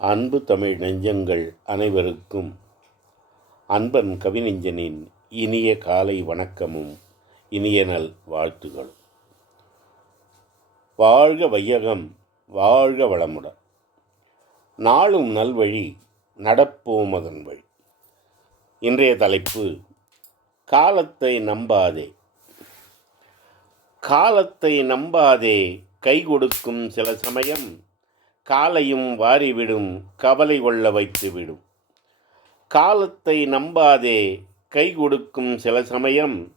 அன்பு தமிழ் நெஞ்சங்கள் அனைவருக்கும் அன்பன் கவிநெஞ்சனின் இனிய காலை வணக்கமும் இனிய நல் வாழ்த்துகளும். வாழ்க வையகம் வாழ்க வளமுடன். நாளும் நல்வழி நடப்போம் அதன் வழி. இன்றைய தலைப்பு காலத்தை நம்பாதே. காலத்தை நம்பாதே கை கொடுக்கும் சில சமயம் காலையும் வாரிவிடும் கவலை கொள்ள வைத்துவிடும். காலத்தை நம்பாதே கை கொடுக்கும் சில சமயம்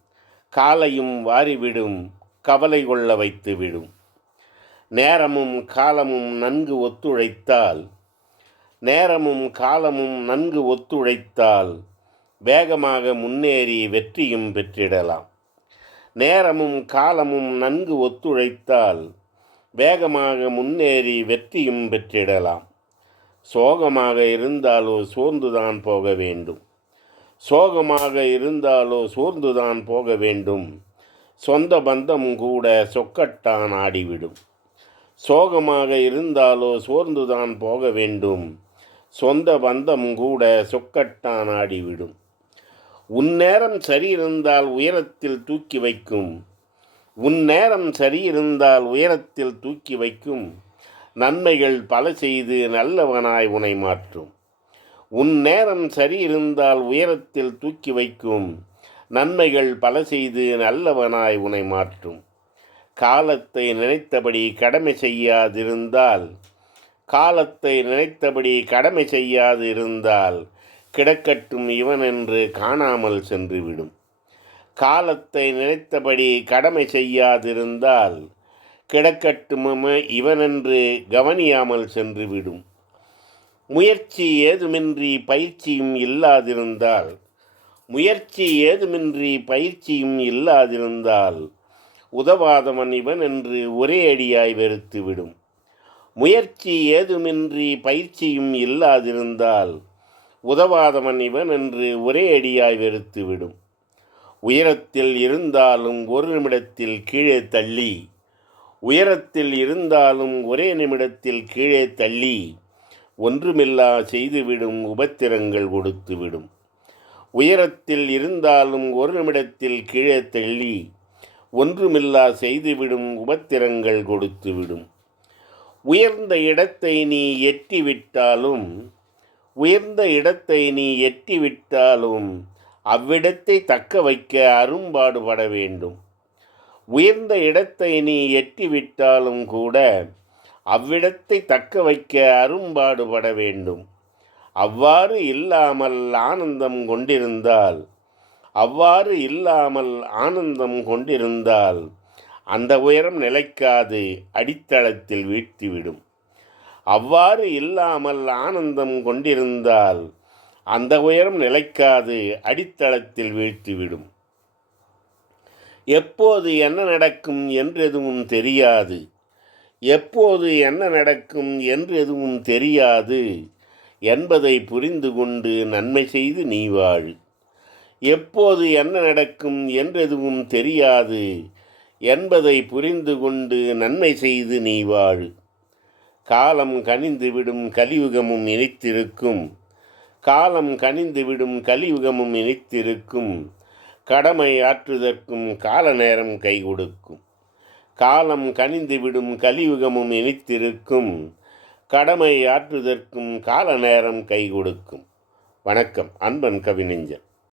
காலையும் வாரிவிடும் கவலை கொள்ள வைத்துவிடும். நேரமும் காலமும் நன்கு ஒத்துழைத்தால் நேரமும் காலமும் நன்கு ஒத்துழைத்தால் வேகமாக முன்னேறி வெற்றியும் பெற்றிடலாம். நேரமும் காலமும் நன்கு ஒத்துழைத்தால் வேகமாக முன்னேறி வெற்றியும் பெற்றிடலாம். சோகமாக இருந்தாலோ சோர்ந்துதான் போக வேண்டும். சோகமாக இருந்தாலோ சோர்ந்துதான் போக வேண்டும். சொந்த பந்தம் கூட சொக்கட்டான் ஆடிவிடும். சோகமாக இருந்தாலோ சோர்ந்துதான் போக வேண்டும். சொந்த பந்தம் கூட சொக்கட்டான் ஆடிவிடும். உன்னேரம் சரியிருந்தால் உயரத்தில் தூக்கி வைக்கும். உன் நேரம் சரியிருந்தால் உயரத்தில் தூக்கி வைக்கும். நன்மைகள் பல செய்து நல்லவனாய் உனை மாற்றும். உன் நேரம் சரியிருந்தால் உயரத்தில் தூக்கி வைக்கும். நன்மைகள் பல செய்து நல்லவனாய் உனை மாற்றும். காலத்தை நினைத்தபடி கடமை செய்யாதிருந்தால் காலத்தை நினைத்தபடி கடமை செய்யாதிருந்தால் கிடக்கட்டும் இவன் என்று காணாமல் சென்றுவிடும். காலத்தை நினைத்தபடி கடமை செய்யாதிருந்தால் கிடக்கட்டுமே இவனென்று கவனியாமல் சென்றுவிடும். முயற்சி ஏதுமின்றி பயிற்சியும் இல்லாதிருந்தால் முயற்சி ஏதுமின்றி பயிற்சியும் இல்லாதிருந்தால் உதவாதவன் இவன் என்று ஒரே அடியாய் வெறுத்துவிடும். முயற்சி ஏதுமின்றி பயிற்சியும் இல்லாதிருந்தால் உதவாதவன் இவன் என்று ஒரே அடியாய் வெறுத்துவிடும். உயரத்தில் இருந்தாலும் ஒரு நிமிடத்தில் கீழே தள்ளி. உயரத்தில் இருந்தாலும் ஒரே நிமிடத்தில் கீழே தள்ளி. ஒன்றுமில்லா செய்துவிடும் உபத்திரங்கள் கொடுத்துவிடும். உயரத்தில் இருந்தாலும் ஒரு நிமிடத்தில் கீழே தள்ளி. ஒன்றுமில்லா செய்துவிடும் உபத்திரங்கள் கொடுத்துவிடும். உயர்ந்த இடத்தை நீ எட்டிவிட்டாலும் உயர்ந்த இடத்தை நீ எட்டிவிட்டாலும் அவ்விடத்தை தக்க வைக்க அரும்பாடுபட வேண்டும். உயர்ந்த இடத்தை நீ எட்டிவிட்டாலும் கூட அவ்விடத்தை தக்க வைக்க அரும்பாடுபட வேண்டும். அவ்வாறு இல்லாமல் ஆனந்தம் கொண்டிருந்தால் அவ்வாறு இல்லாமல் ஆனந்தம் கொண்டிருந்தால் அந்த உயரம் நிலைக்காது அடித்தளத்தில் வீழ்த்திவிடும். அவ்வாறு இல்லாமல் ஆனந்தம் கொண்டிருந்தால் அந்த உயரம் நிலைக்காது அடித்தளத்தில் வீழ்த்திவிடும். எப்போது என்ன நடக்கும் என்று எதுவும் தெரியாது. எப்போது என்ன நடக்கும் என்று எதுவும் தெரியாது என்பதை புரிந்து கொண்டு நன்மை செய்து நீ வாழ். எப்போது என்ன நடக்கும் என்றெதுவும் தெரியாது என்பதை புரிந்து கொண்டு நன்மை செய்து நீ வாழ். காலம் கனிந்துவிடும் கலியுகமும் இனித்திருக்கும் காலம் கனிந்துவிடும் கலியுகமும் இணைத்திருக்கும் கடமை ஆற்றுதற்கும் கால நேரம் கை கொடுக்கும். காலம் கனிந்துவிடும் கலியுகமும் இணைத்திருக்கும் கடமை ஆற்றுதற்கும் கால நேரம் கை கொடுக்கும். வணக்கம் அன்பன் கவிஞன்